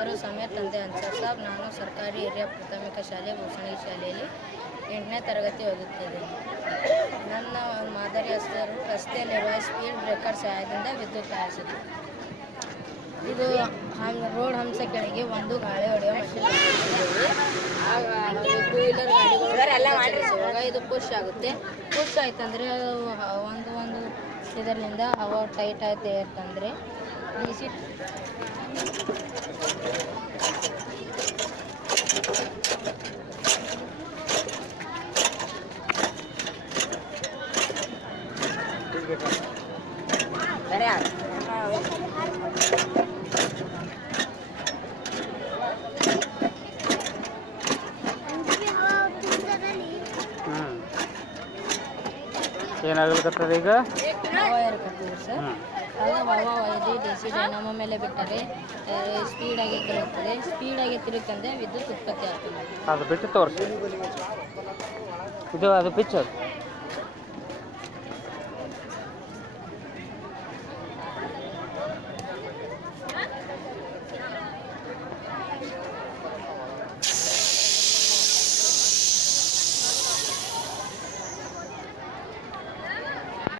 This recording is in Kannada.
ಹೆಸರು ಸಮೀರ್, ತಂದೆ ಅನ್ಸರ್ ಸಾಬ್. ನಾನು ಸರ್ಕಾರಿ ಹಿರಿಯ ಪ್ರಾಥಮಿಕ ಶಾಲೆ ಭೂಷಣಿ ಶಾಲೆಯಲ್ಲಿ 8ನೇ ತರಗತಿ ಓದುತ್ತಿದ್ದೇನೆ. ನನ್ನ ಮಾದರಿ ಹೆಸರು ರಸ್ತೆಯಲ್ಲಿರುವ ಸ್ಪೀಡ್ ಬ್ರೇಕರ್ ಸಹಾಯದಿಂದ ವಿದ್ಯುತ್ ತಯಾರಿಸಿದೆ. ಇದು ರೋಡ್ ಹಂಸ ಕೆಳಗೆ ಒಂದು ಗಾಳಿ ಹೊಡೆಯುವ ಮಷೀನ್ ಟೂ ವೀಲರ್ ಗಾಡಿಗಳು ಇದು ಪುಷ್ ಆಗುತ್ತೆ. ಪುಷ್ ಆಯ್ತಂದರೆ ಒಂದು ಇದರಿಂದ ಹವಾ ಟೈಟ್ ಆಯ್ತು ಅಂತಂದರೆ ಡಿ.ಸಿ ಏನಾಗಲಿಕ್ಕತ್ತದ ಈಗ ಹವಾ ಇರಕತ್ತೀವಿ ಸರ್. ಅದು ಹವಾ ಒಯ್ದು ಡಿ.ಸಿ ಡೈನಾಮೋ ಮೇಲೆ ಬಿಟ್ಟರೆ ಸ್ಪೀಡಾಗಿ ತಿರುಗುತ್ತದೆ. ಸ್ಪೀಡಾಗಿ ತಿರುಗಂದ್ರೆ ವಿದ್ಯುತ್ ಉತ್ಪತ್ತಿ ಆಗ್ತದೆ. ಅದು ಬಿಟ್ಟು ತೋರಿಸಿ. ಇದು ಅದು ಪಿಕ್ಚರ್